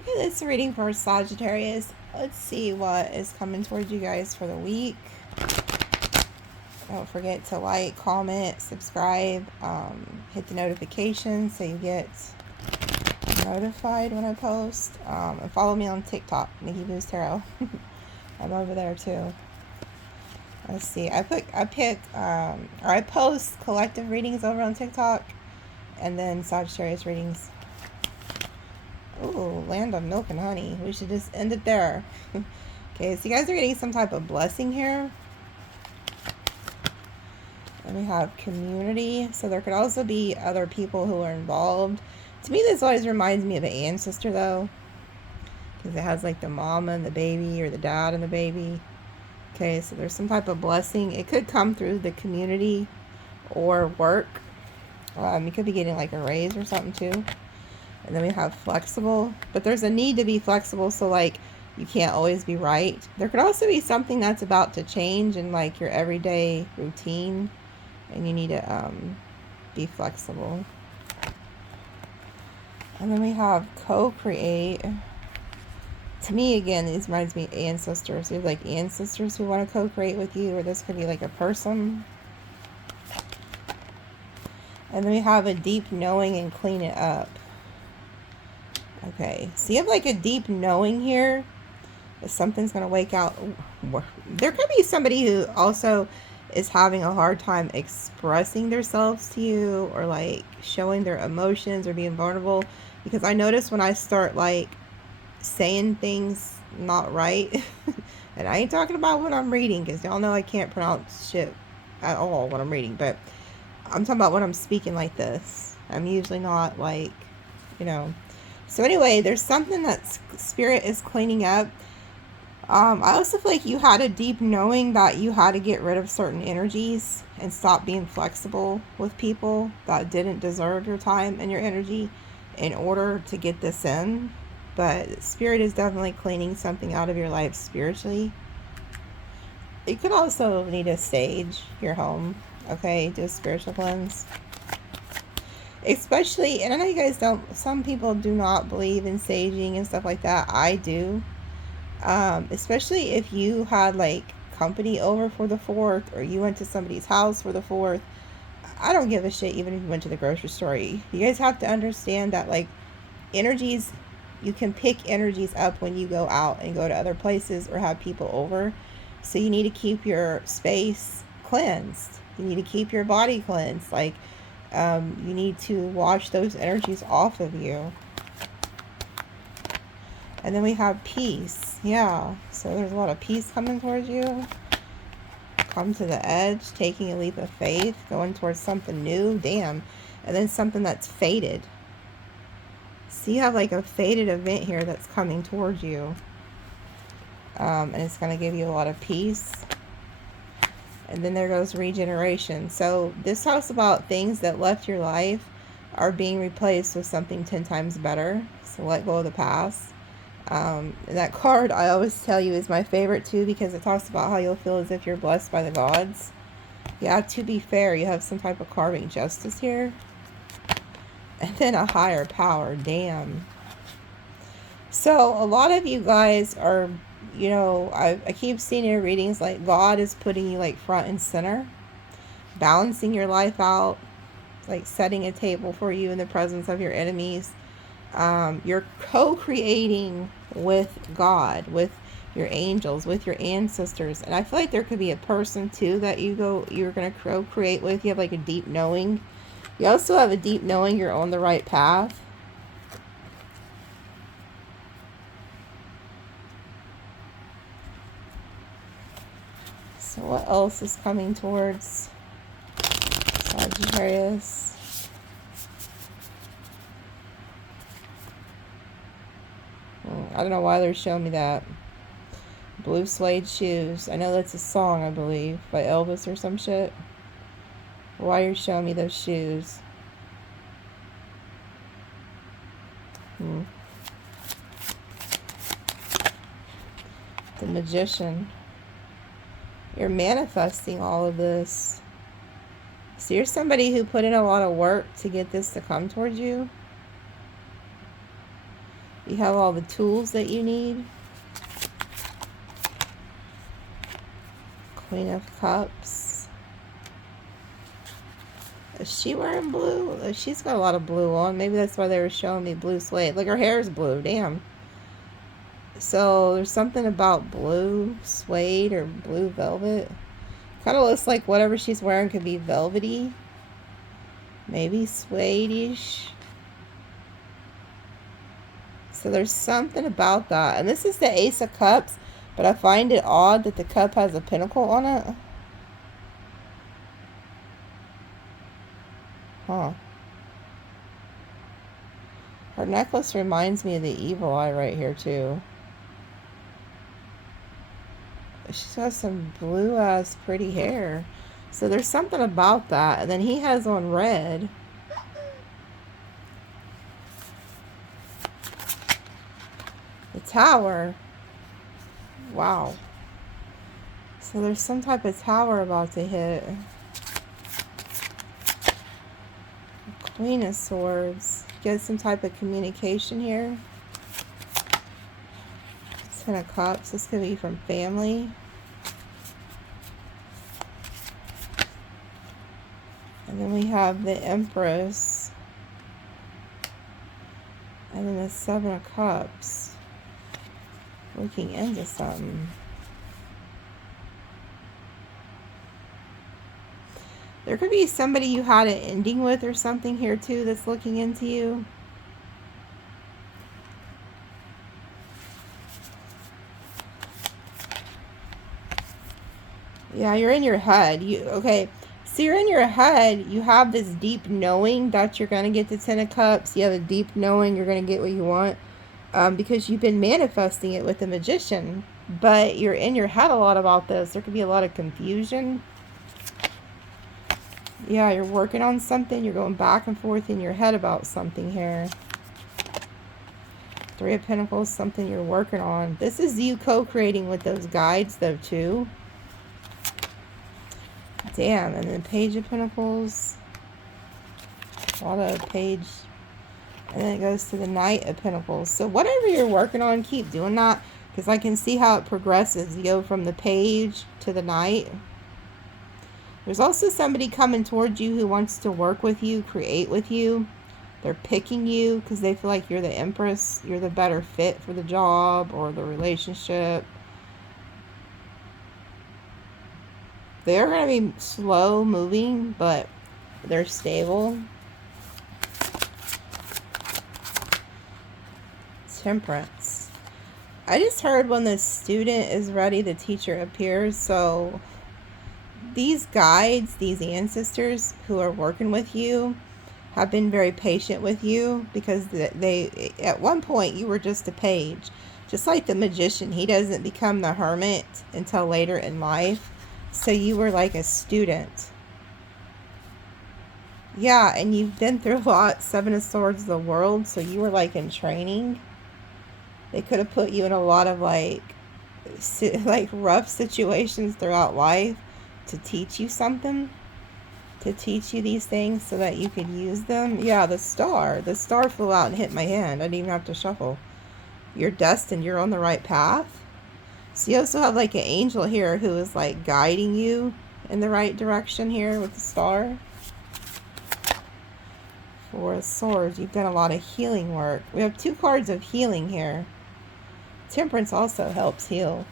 Okay, this is a reading for Sagittarius. Let's see what is coming towards you guys for the week. Don't forget to like, comment, subscribe, hit the notifications so you get notified when I post. And follow me on TikTok, NikiBoo'sTarot. I'm over there too. Let's see. I post collective readings over on TikTok, and then Sagittarius readings. Ooh, land of milk and honey. We should just end it there. Okay, so you guys are getting some type of blessing here. And we have community. So there could also be other people who are involved. To me, this always reminds me of an ancestor, though. Because it has like the mama and the baby, or the dad and the baby. Okay, so there's some type of blessing. It could come through the community or work. You could be getting like a raise or something, too. And then we have flexible, but there's a need to be flexible, so like you can't always be right. There could also be something that's about to change in like your everyday routine, and you need to be flexible. And then we have co-create. To me, again, this reminds me of ancestors. We have like ancestors who want to co-create with you, or this could be like a person. And then we have a deep knowing and clean it up. Okay, so you have like a deep knowing here that something's going to wake out. There could be somebody who also is having a hard time expressing themselves to you, or like showing their emotions or being vulnerable. Because I notice when I start like saying things not right, and I ain't talking about what I'm reading, because y'all know I can't pronounce shit at all when I'm reading, but I'm talking about when I'm speaking like this. I'm usually not like, you know. So anyway, there's something that Spirit is cleaning up. I also feel like you had a deep knowing that you had to get rid of certain energies and stop being flexible with people that didn't deserve your time and your energy in order to get this in. But Spirit is definitely cleaning something out of your life spiritually. You could also need to sage your home, okay? Do a spiritual cleanse. Especially, and I know you guys don't, some people do not believe in saging and stuff like that. I do. Especially if you had like company over for the 4th, or you went to somebody's house for the 4th. I don't give a shit even if you went to the grocery store. You guys have to understand that like energies, you can pick energies up when you go out and go to other places or have people over. So you need to keep your space cleansed. You need to keep your body cleansed. Like, you need to wash those energies off of you. And then we have peace. Yeah, so there's a lot of peace coming towards you. Come to the edge, taking a leap of faith, going towards something new. Damn. And then something that's faded. So you have like a faded event here that's coming towards you. And it's going to give you a lot of peace. And then there goes regeneration. So this talks about things that left your life are being replaced with something 10 times better. So let go of the past. And that card, I always tell you, is my favorite too, because it talks about how you'll feel as if you're blessed by the gods. Yeah, to be fair, you have some type of karmic justice here. And then a higher power. Damn. So a lot of you guys are, you know, I keep seeing in your readings like God is putting you like front and center, balancing your life out, like setting a table for you in the presence of your enemies. You're co-creating with God, with your angels, with your ancestors. And I feel like there could be a person too that you're going to co-create with. You have like a deep knowing. You also have a deep knowing you're on the right path. So what else is coming towards Sagittarius? I don't know why they're showing me that. Blue suede shoes. I know that's a song, I believe, by Elvis or some shit. Why you're showing me those shoes? The Magician. You're manifesting all of this. So you're somebody who put in a lot of work to get this to come towards you. You have all the tools that you need. Queen of Cups. Is she wearing blue? She's got a lot of blue on. Maybe that's why they were showing me blue suede. Like, her hair is blue. Damn. So, there's something about blue suede or blue velvet. Kind of looks like whatever she's wearing could be velvety. Maybe suede-ish. So, there's something about that. And this is the Ace of Cups. But I find it odd that the cup has a pentacle on it. Huh. Her necklace reminds me of the evil eye right here, too. She's got some blue-ass pretty hair. So there's something about that. And then he has on red. The Tower. Wow. So there's some type of tower about to hit. Queen of Swords. Get some type of communication here. Ten of Cups. This could be from family. And then we have the Empress. And then the Seven of Cups. Looking into something. There could be somebody you had an ending with or something here too that's looking into you. Yeah, you're in your head. Okay, so you're in your head. You have this deep knowing that you're going to get the Ten of Cups. You have a deep knowing you're going to get what you want. Because you've been manifesting it with the Magician. But you're in your head a lot about this. There could be a lot of confusion. Yeah, you're working on something. You're going back and forth in your head about something here. Three of Pentacles, something you're working on. This is you co-creating with those guides, though, too. Damn, and then Page of Pentacles. A lot of Page. And then it goes to the Knight of Pentacles. So whatever you're working on, keep doing that. Because I can see how it progresses. You go from the Page to the Knight. There's also somebody coming towards you who wants to work with you, create with you. They're picking you because they feel like you're the Empress. You're the better fit for the job or the relationship. They're going to be slow moving, but they're stable. Temperance. I just heard when the student is ready, the teacher appears. So these guides, these ancestors who are working with you have been very patient with you because they at one point you were just a page. Just like the Magician, he doesn't become the hermit until later in life. So you were like a student. Yeah, and you've been through a lot. Seven of Swords, the world. So you were like in training. They could have put you in a lot of like rough situations throughout life to teach you something. To teach you these things so that you could use them. Yeah, the star. The star flew out and hit my hand. I didn't even have to shuffle. You're destined. You're on the right path. So you also have like an angel here who is like guiding you in the right direction here with the star. Four of Swords. You've done a lot of healing work. We have two cards of healing here. Temperance also helps heal.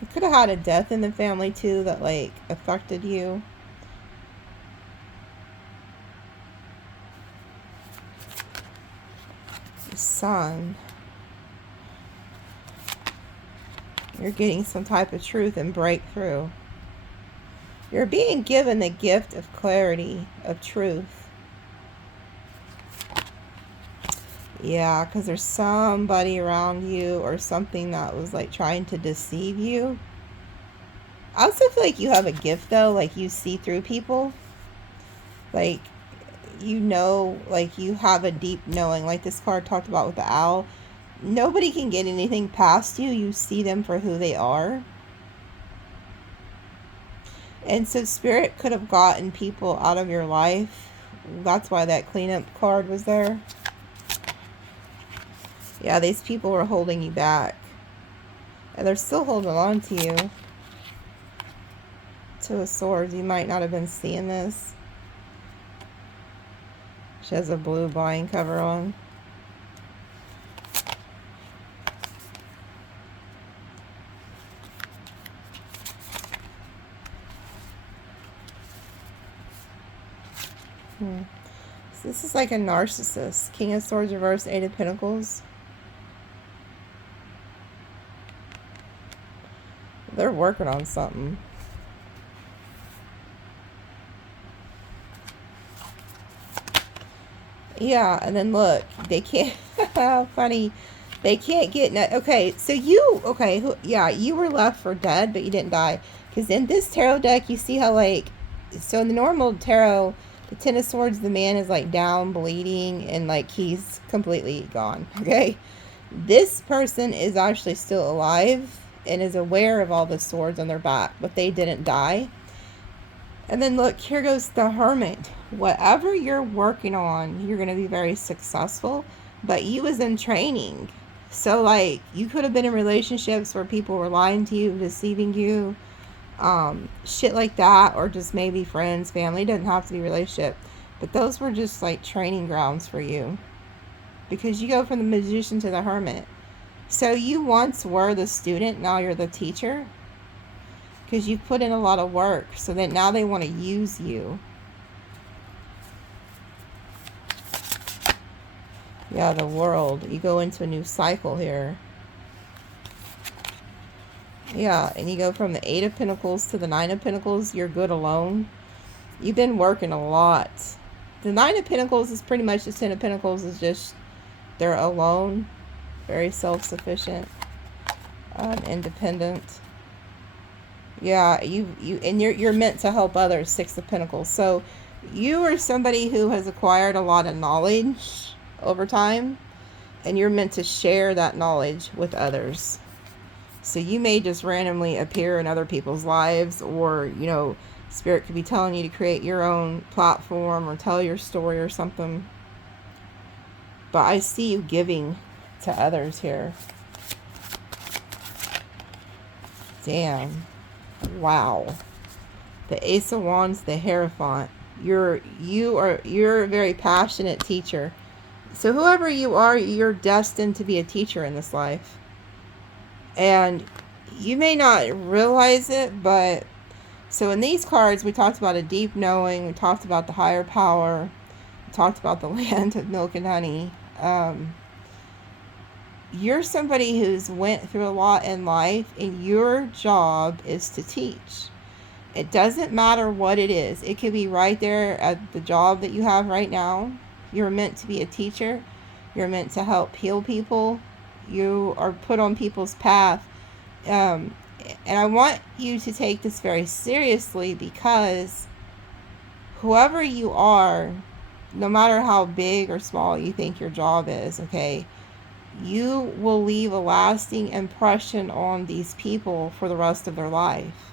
You could have had a death in the family too that like affected you. The Sun. You're getting some type of truth and breakthrough. You're being given the gift of clarity, of truth. Yeah, because there's somebody around you or something that was like trying to deceive you. I also feel like you have a gift though, like you see through people. Like, you know, like you have a deep knowing, like this card talked about with the owl. Nobody can get anything past you. You see them for who they are. And so Spirit could have gotten people out of your life. That's why that cleanup card was there. Yeah, these people were holding you back. And they're still holding on to you. Two of Swords. You might not have been seeing this. She has a blue blind cover on. So this is like a narcissist. King of Swords reversed, Eight of Pentacles. They're working on something. Yeah, and then look, they can't. How funny. They can't get. Okay, so you. Okay, yeah, you were left for dead, but you didn't die. Because in this tarot deck, you see how, like. So in the normal tarot, the Ten of Swords, the man is like down, bleeding, and like he's completely gone. Okay? This person is actually still alive and is aware of all the swords on their back, but they didn't die. And then look, here goes the Hermit. Whatever you're working on, you're going to be very successful. But you was in training. So, like, you could have been in relationships where people were lying to you, deceiving you. Shit like that. Or just maybe friends, family. It doesn't have to be relationship. But those were just, like, training grounds for you. Because you go from the Magician to the Hermit. So, you once were the student. Now you're the teacher. Because you've put in a lot of work. So that now they want to use you. Yeah, the World. You go into a new cycle here. Yeah, and you go from the Eight of Pentacles to the Nine of Pentacles. You're good alone. You've been working a lot. The Nine of Pentacles is pretty much the Ten of Pentacles. Is just they're alone. Very self-sufficient. Independent. Yeah, you're meant to help others. Six of Pentacles. So you are somebody who has acquired a lot of knowledge over time, and you're meant to share that knowledge with others. So you may just randomly appear in other people's lives, or you know, Spirit could be telling you to create your own platform or tell your story or something. But I see you giving to others here. Damn. Wow. The Ace of Wands, the Hierophant. You're a very passionate teacher. So whoever you are, you're destined to be a teacher in this life. And you may not realize it, but so in these cards, we talked about a deep knowing. We talked about the higher power. We talked about the land of milk and honey. You're somebody who's went through a lot in life, and your job is to teach. It doesn't matter what it is. It could be right there at the job that you have right now. You're meant to be a teacher. You're meant to help heal people. You are put on people's path. And I want you to take this very seriously, because whoever you are, no matter how big or small you think your job is, okay, you will leave a lasting impression on these people for the rest of their life.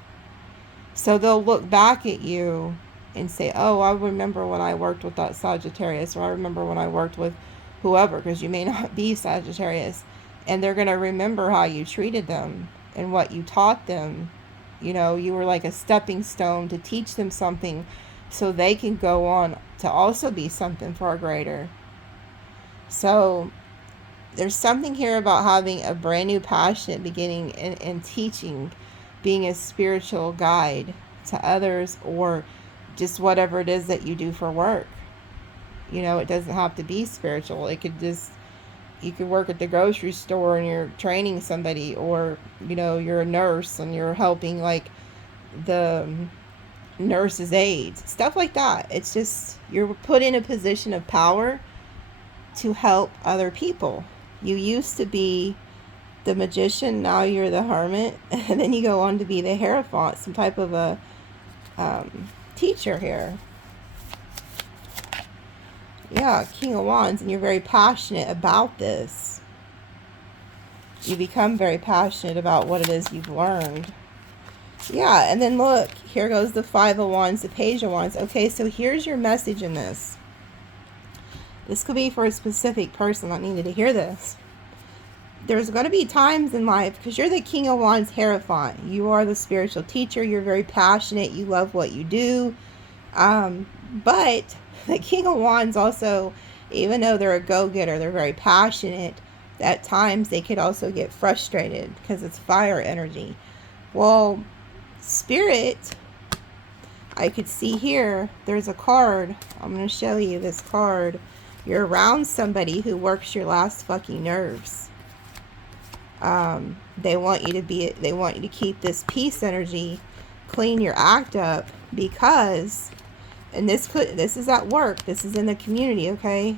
So they'll look back at you and say, oh, I remember when I worked with that Sagittarius, or I remember when I worked with whoever, because you may not be Sagittarius. And they're going to remember how you treated them and what you taught them. You know, you were like a stepping stone to teach them something, so they can go on to also be something far greater. So there's something here about having a brand new passionate beginning and teaching, being a spiritual guide to others, or just whatever it is that you do for work. You know, it doesn't have to be spiritual. It could just, you could work at the grocery store and you're training somebody, or, you know, you're a nurse and you're helping like the nurse's aides, stuff like that. It's just, you're put in a position of power to help other people. You used to be the Magician, now you're the Hermit, and then you go on to be the Hierophant, some type of a teacher here. Yeah, King of Wands, and you're very passionate about this. You become very passionate about what it is you've learned. Yeah, and then look, here goes the Five of Wands, the Page of Wands. Okay, so here's your message in this. This could be for a specific person that needed to hear this. there's going to be times in life, because you're the King of Wands Hierophant. You are the spiritual teacher. You're very passionate. You love what you do. But the King of Wands also, even though they're a go-getter, they're very passionate. At times, they could also get frustrated because it's fire energy. Well, Spirit, I could see here, there's a card. I'm going to show you this card. You're around somebody who works your last fucking nerves. They want you to keep this peace energy, clean your act up, because, and this is at work, this is in the community, okay?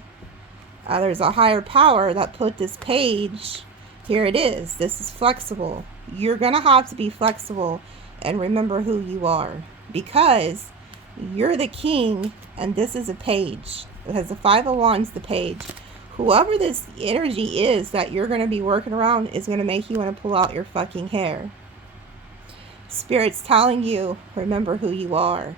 There's a higher power that put this page, here it is, this is flexible. You're gonna have to be flexible and remember who you are, because you're the king, and this is a page. It has the Five of Wands, the page. Whoever this energy is that you're going to be working around is going to make you want to pull out your fucking hair. Spirit's telling you, remember who you are.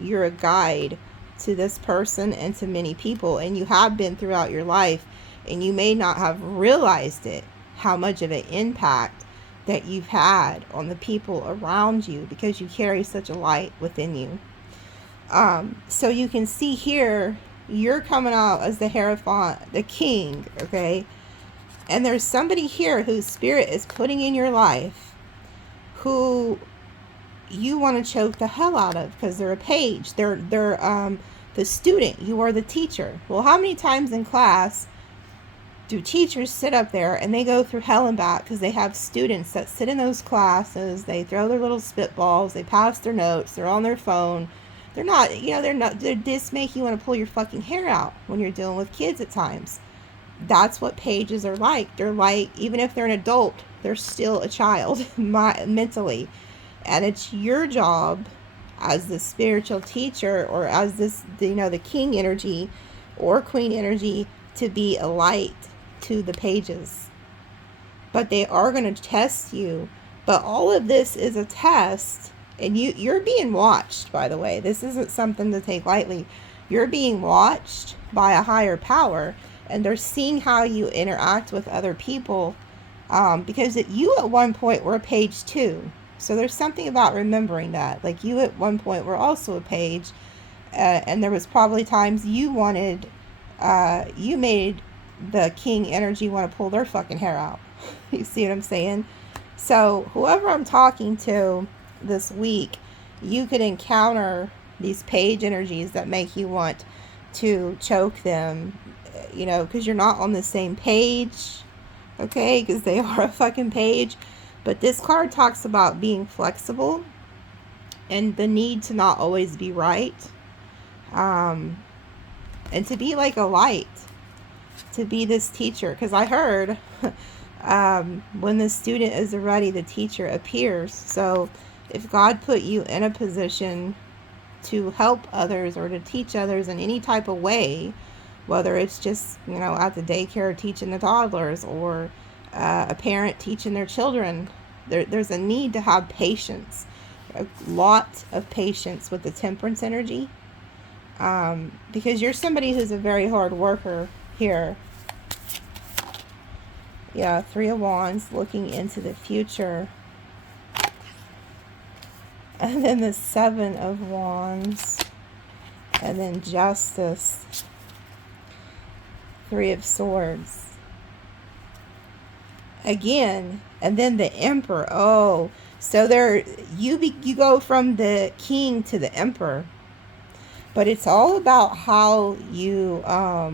You're a guide to this person and to many people, and you have been throughout your life, and you may not have realized it, how much of an impact that you've had on the people around you, because you carry such a light within you. So you can see here, you're coming out as the Hierophant, the king, okay? And there's somebody here whose spirit is putting in your life who you want to choke the hell out of, because they're a page. They're the student. You are the teacher. Well, how many times in class do teachers sit up there and they go through hell and back because they have students that sit in those classes, they throw their little spitballs, they pass their notes, they're on their phone. They're not, they just make you want to pull your fucking hair out when you're dealing with kids at times. That's what pages are like. They're like, even if they're an adult, they're still a child mentally. And it's your job as the spiritual teacher, or as this, the king energy or queen energy, to be a light to the pages. But they are going to test you. But all of this is a test. And you're being watched, by the way. This isn't something to take lightly. You're being watched by a higher power, and they're seeing how you interact with other people, because you at one point were a page too. So there's something about remembering that. Like, you at one point were also a page, and there was probably times you wanted, you made the king energy want to pull their fucking hair out. You see what I'm saying? So whoever I'm talking to this week, you could encounter these page energies that make you want to choke them, because you're not on the same page, okay, because they are a fucking page. But this card talks about being flexible and the need to not always be right, and to be like a light, to be this teacher, because I heard when the student is ready, the teacher appears. So if God put you in a position to help others or to teach others in any type of way, whether it's just, at the daycare teaching the toddlers, or a parent teaching their children, there's a need to have patience, a lot of patience with the temperance energy, because you're somebody who's a very hard worker here. Yeah, Three of Wands, looking into the future. And then the Seven of Wands. And then Justice. Three of Swords. Again. And then the Emperor. Oh, so there you go from the king to the emperor. But it's all about how you are.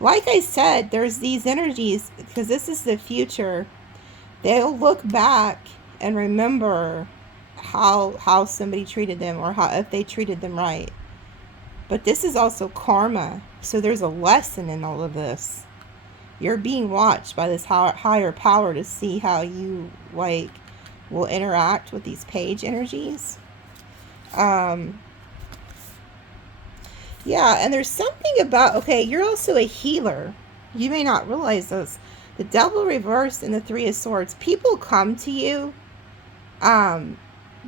Like I said, there's these energies, because this is the future. They'll look back and remember how somebody treated them, or if they treated them right. But this is also karma. So there's a lesson in all of this. You're being watched by this higher power to see how you will interact with these page energies. Yeah, and there's something about, okay, you're also a healer. You may not realize this. The Devil reversed and the Three of Swords. People come to you that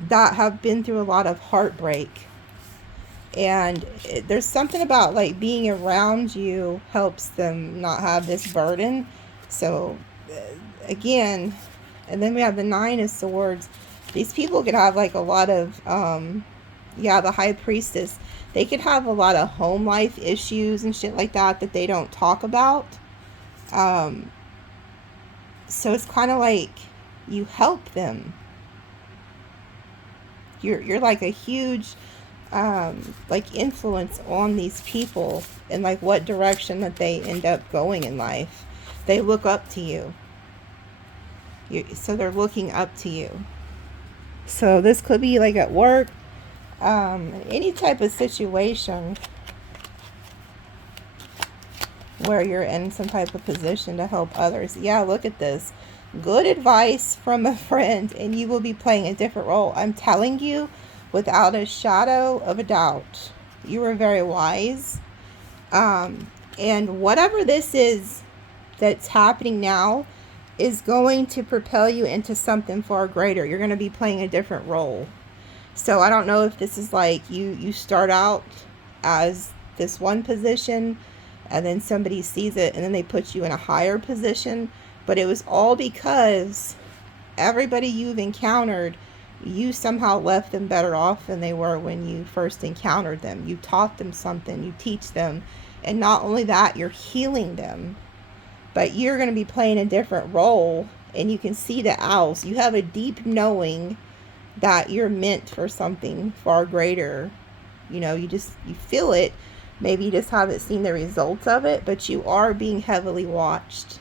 have been through a lot of heartbreak. And there's something about like being around you helps them not have this burden. So again, and then we have the Nine of Swords. These people could have like a lot of yeah, the High Priestess, they could have a lot of home life issues and shit like that that they don't talk about. So it's kind of like you help them. You're like a huge like influence on these people and like what direction that they end up going in life. They look up to you. So they're looking up to you. So this could be like at work, any type of situation where you're in some type of position to help others. Yeah, look at this. Good advice from a friend, and you will be playing a different role. I'm telling you, without a shadow of a doubt, you are very wise. And whatever this is that's happening now is going to propel you into something far greater. You're going to be playing a different role. So I don't know if this is like you start out as this one position and then somebody sees it and then they put you in a higher position. But it was all because everybody you've encountered, you somehow left them better off than they were when you first encountered them. You taught them something, you teach them. And not only that, you're healing them. But you're going to be playing a different role. And you can see the owls. You have a deep knowing that you're meant for something far greater. You know, you feel it. Maybe you just haven't seen the results of it. But you are being heavily watched.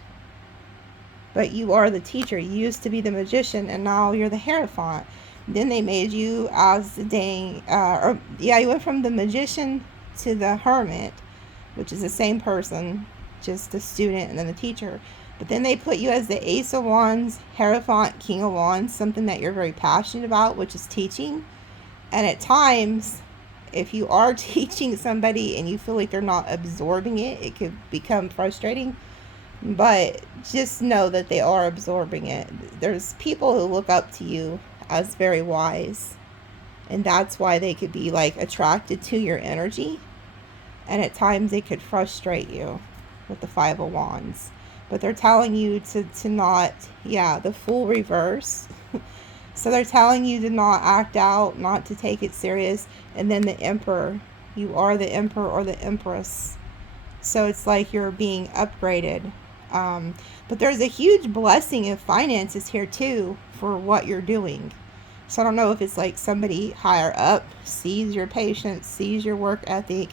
But you are the teacher. You used to be the magician, and now you're the Hierophant. Then they made you as the dang, you went from the magician to the hermit, which is the same person, just the student and then the teacher. But then they put you as the Ace of Wands, Hierophant, King of Wands, something that you're very passionate about, which is teaching. And at times, if you are teaching somebody and you feel like they're not absorbing it, it could become frustrating. But just know that they are absorbing it. There's people who look up to you as very wise. And that's why they could be like attracted to your energy. And at times they could frustrate you with the Five of Wands. But they're telling you to not, the Fool reverse. So they're telling you to not act out, not to take it serious. And then the Emperor. You are the Emperor or the Empress. So it's like you're being upgraded. But there's a huge blessing of finances here too for what you're doing. So I don't know if it's like somebody higher up sees your patience, sees your work ethic,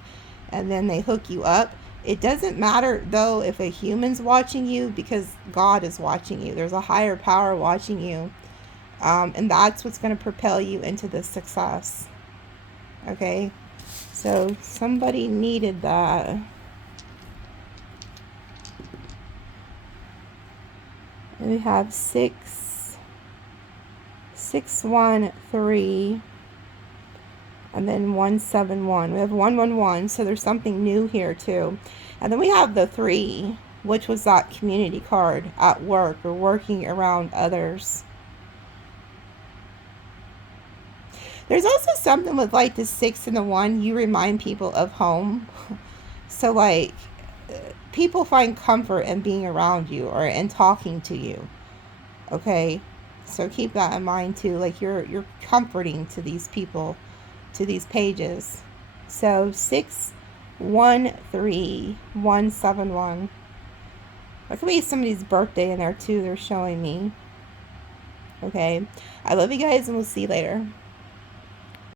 and then they hook you up. It doesn't matter though if a human's watching you, because God is watching you. There's a higher power watching you. And that's what's going to propel you into the success. Okay? So somebody needed that. And we have 613 and then 171. We have 111, so there's something new here too. And then we have the 3, which was that community card at work or working around others. There's also something with like the 6 and the 1. You remind people of home. So like people find comfort in being around you or in talking to you. Okay, so keep that in mind too. Like you're comforting to these people, to these pages. So 613171. That could be somebody's birthday in there too. They're showing me. Okay, I love you guys, and we'll see you later.